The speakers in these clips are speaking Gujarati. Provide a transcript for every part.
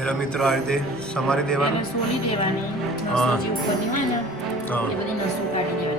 પેલા મિત્રો આ રીતે સમારી દેવાનું? સોલી દેવાની ઉપરની હોય ને હા. એ બધી નસો કાઢી દેવાની.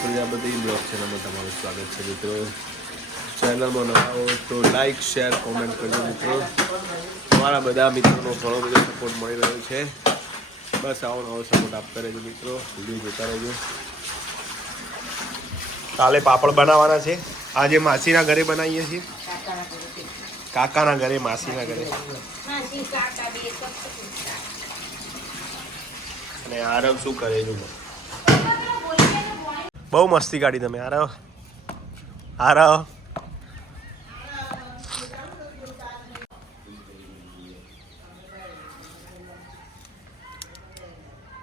પ્રજાપતિ બ્લોગ ચેનલમાં તમારું સ્વાગત છે મિત્રો. ચેનલમાં નવા હો તો લાઈક શેર કોમેન્ટ કરજો મિત્રો. તમારા બધા મિત્રોનો ઘણો બધો સપોર્ટ મળી રહ્યો છે. બસ આવો નવો સપોર્ટ આપતા રહેજો મિત્રો. વીડિયો જોતા રહેજો. કાલે પાપડ બનાવવાના છે. આજે માસીના ઘરે બનાવીએ છીએ. કાકાના ઘરે માસીના ઘરે. અને આરવ શું કરે જો બહુ મસ્તી કાઢી તમે. આરવ આરવ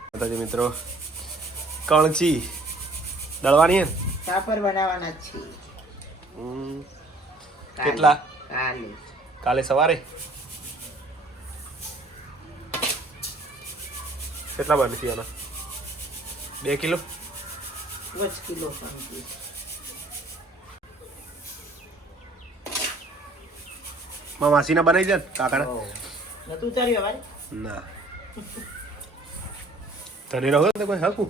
માતાજી મિત્રો કણચી. દળવાની હે ને? બનાવવાના છે. કેટલા? કાલે. કાલે સવારે? કેટલા બનશે આના? બે કિલો? વચ કિલો સમજી. માં માસીના બનાવી દે કાકાના નતું ચાલ્યું અમારે ના. તને રહો ને કોઈ હકું?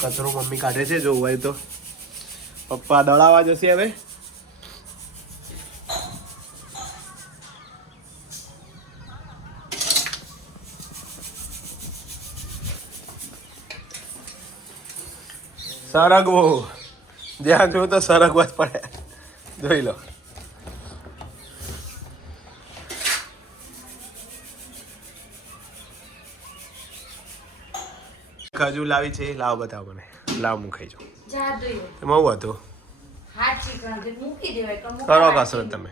કચરો મમ્મી કાઢે છે જોવું હોય તો. પપ્પા દળાવા જશે હવે. સરગવો. જ્યાં જો તો સરગવા જ પડે. જોઈ લો. ખજુ લાવી છે લાવ બતાવ મને. લાવ હું ખાઈ જાઉં. એમાં હું હતું? કરો કસરત તમે.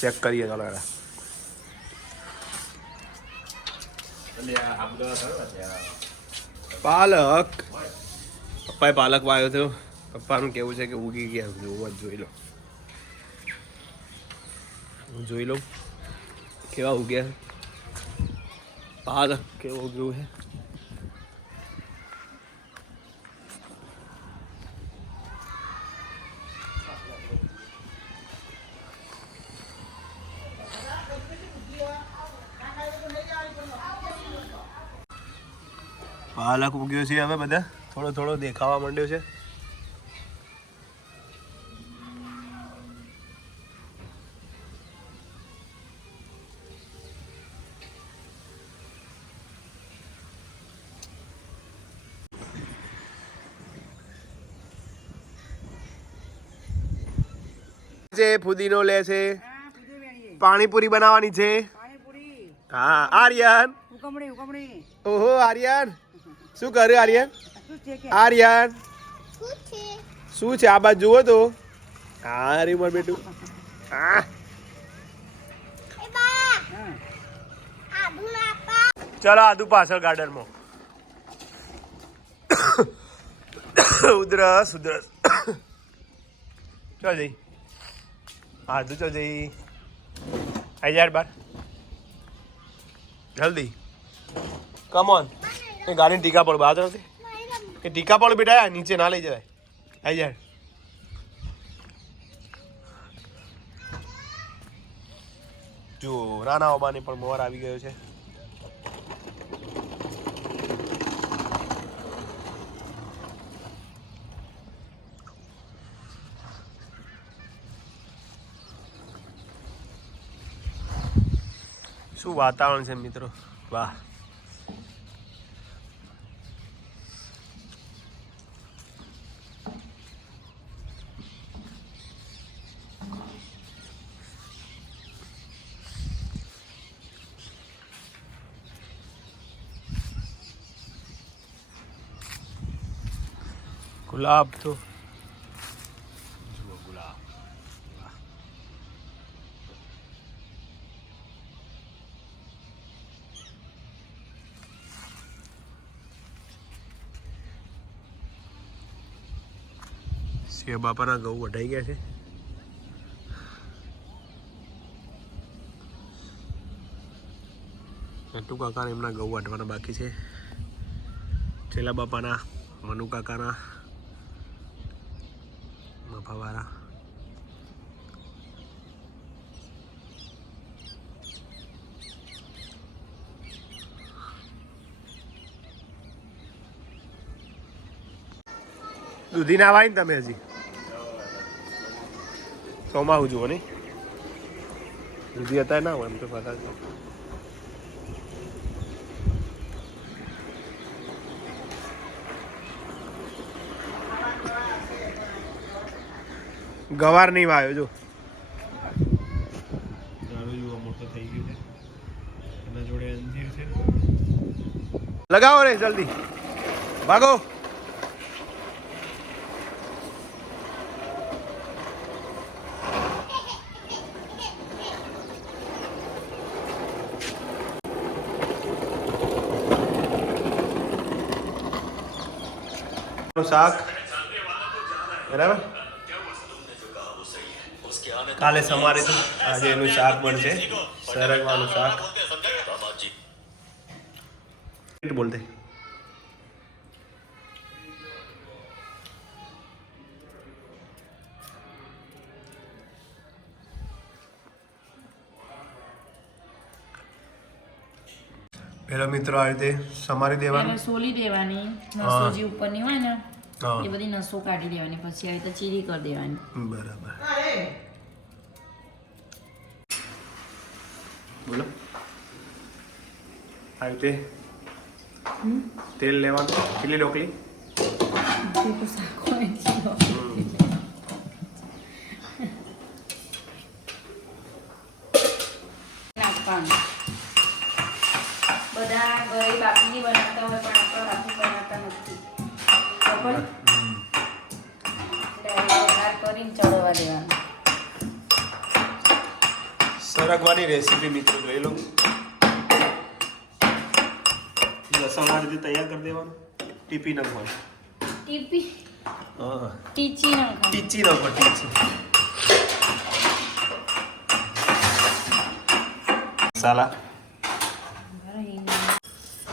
ચેક કરીએ ચાલો પાલક. પપ્પાએ પાલક વાયો હતો પપ્પાનું કેવું છે કે ઉગી ગયા. જોવો જોઈ લો. હું જોઈ લઉં. કેવા ઉગ્યા? પાલક કેવો ઉગ્યું છે પાલક ઉગ્યો છે હવે બધા. થોડો થોડો દેખાવા માંડ્યો છે. છે ફુદીનો લે છે. પાણીપુરી બનાવવાની છે. હા આર્યન. ઓહો આર્યન. શું કર્યું આર્યન? આર્યન. શું છે? આ બાજુ જુઓ તો. હા, રે માર બેટું. હા. ચલો, આદુ પાછળ ગાર્ડનમાં. ઉધરસ ઉધરસ. ચલ જઈ. આદુ ચલ જઈ. આવી યાર બાર. જલ્દી. કમ ઓન એ ગાડી ટીકા પડ બહાર નથી એ ટીકા પડ બેટા નીચે ના લઈ જવાય. આવી જાય જો, રાના ઓબાની પણ મોર આવી ગયો છે. શું વાતાવરણ છે મિત્રો? વાહ. ગુલાબ તો. જુઓ ગુલાબ. સિંહ બાપાના ઘઉં વઢાઈ ગયા છે. નટુ કાકાને એમના ઘઉં વાટવાના બાકી છે. છેલ્લા બાપાના, મનુ કાકાના મફાવાળા દૂધી ના વાય ને તમે હજી? સોમાહું જુઓ નહીં. દૂધી હતા ના હોય એમ તો પતા ગવાર નહીં વાયો જો. લગાવો રે જલ્દી. ભાગો. શાક. બરાબર? કાલે સમારે તો આજે એનું શાક બનશે. સરગવાનું શાક. બોલતે. પેલો મિત્રો આ રીતે સમારી દેવાની. સોલી દેવાની. નસો જે ઉપરની હોય ને એ બધી નસો કાઢી દેવાની પછી આવી રીતે ચીરી કરી દેવાની. બરાબર. બોલો. આ રીતે તેલ લેવાનું કેટલી ડોકલી જે તો શાક હોય એટલી લો. નાખવાનું સરગવાની રેસીપી મિત્રો જોઈ લો. લસણ આ રીતે તૈયાર કરી દેવાનું. ટીપી નાખવાનું. ટીપી. હા. ટીચી ન ટીચી નાખો ટીચી. મસાલા.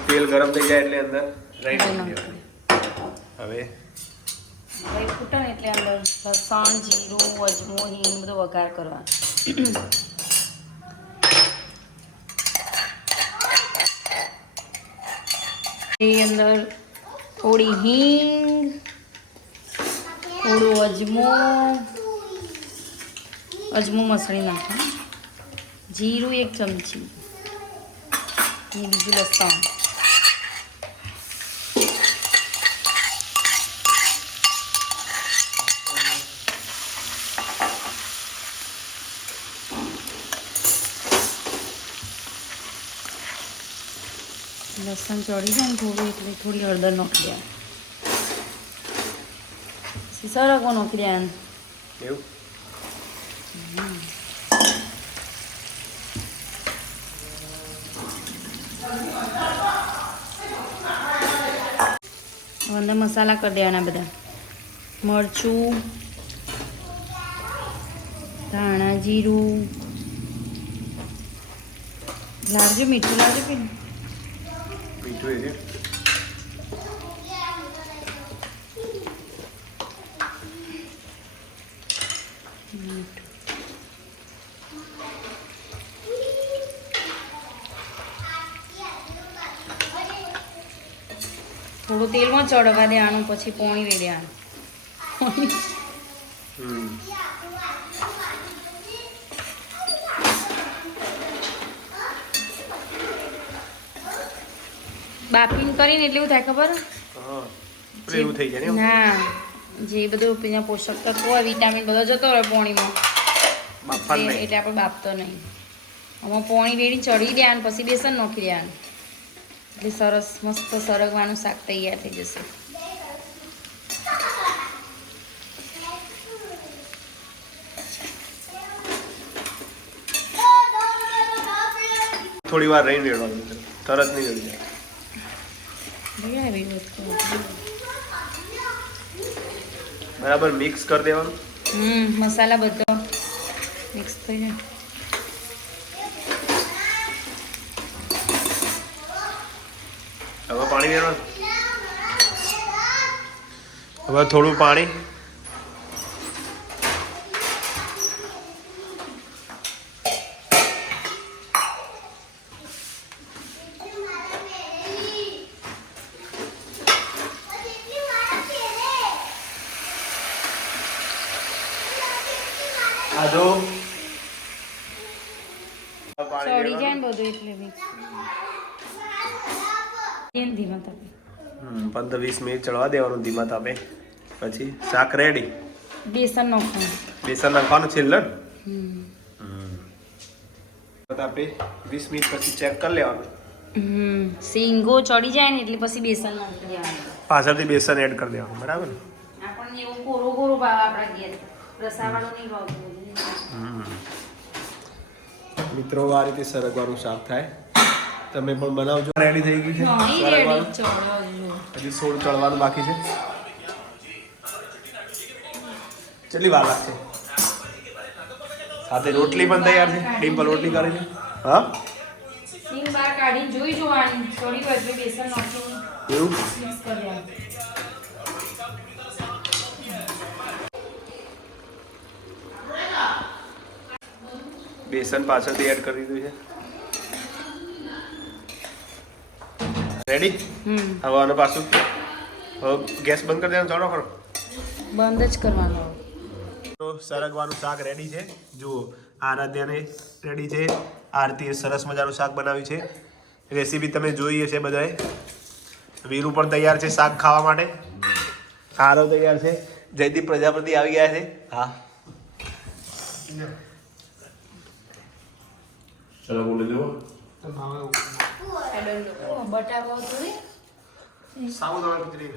તેલ ગરમ થઈ જાય એટલે અંદર રાઈ હવે હવે ફૂટે ને એટલે અંદર લસણ જીરું અજમો હિંગ બધો વઘાર કરવાનો. એ અંદર થોડી હિંગ, થોડો અજમો અજમો મસળી નાખો. જીરું એક ચમચી. અને બીજું લસણ. લસણ ચડી જાય ને થોડું એટલે થોડી હળદર નોખી દે. પછી સરગવો નાખી દેવાનું એવું? અંદર મસાલા કરી દેવાના બધા. મરચું ધાણા જીરું. લાવજો મીઠું લાવજો કે મીઠું એ છે થોડું તેલમાં ચડવા દેવાનું પછી પોણી લઈ દેવાનું હમ બાફીને કરીને એટલે એવું થાય ખબર? એવું થઈ જાય હા ના જે બધું પેલા પોષક તત્વો હોય વિટામિન બધો જતો રહે પોણીમાં. એટલે આપણે બાફતો નહીં. આમાં પોણી વેડી ચડી દેવાનું પછી બેસન નોખી દેવાનું એટલે સરસ મસ્ત સરગવાનું શાક તૈયાર થઈ જશે. થોડી વાર રહીને રેડવાનું તરત નહીં રેડી જાય બરાબર મિક્સ કરી દેવાનું? હમ મસાલા બધો મિક્સ થઈ જાય હવે પાણી દેવાનું? હવે થોડું પાણી. આ જો જાય ને બધું એટલે મિક્સ ધીમા ધીમા તપે. હમ, પંદર વીસ મિનિટ ચડવા દેવાનું ધીમા તાપે. પછી શાક રેડી બેસન નાખવાનું બેસન નાખવાનું છે લણ હમ. તાપે વીસ મિનિટ પછી ચેક કરી લેવાનું. હમ. સિંગો ચડી જાય ને એટલે પછી બેસન નાખી દેવાનું. પાછળથી બેસન એડ કરી દેવાનું બરાબર ને? આપણને એવો કોરો કોરો ભાવ આપણા ઘેર. રસાવાળો નહીં ભાવતું. મિત્રો આ રીતે સરગવાનું શાક થાય. તમે પણ બનાવજો. રેડી થઈ ગયું છે? હજી સોળ ચડવાનું બાકી છે. કેટલી વાર લાગશે? સાથે રોટલી પણ તૈયાર છે. ડિમ્પલ રોટલી કરી છે. હા? સિંગ બાર કાઢી જોઈ જોવાની. થોડી વાર બેસન નાખી એવું? બેસન પાછળથી એડ કરી દીધું છે. રેડી હમ. હવે આને પાછું હવે ગેસ બંધ કરી દેવાનો ચાલો ખરો. બંધ જ કરવાનો. તો સરગવાનું શાક રેડી છે. જુઓ આરાધ્યાને રેડી છે. આરતીએ સરસ મજાનું શાક બનાવ્યું છે. રેસીપી તમે જોઈ હશે બધાએ. વીરુ પણ તૈયાર છે શાક ખાવા માટે. હારો તૈયાર છે. જયદીપ પ્રજાપતિ આવી ગયા છે. હા. ચલો બોલી દેવો. બટાકો સાબુદાણા ખીચડી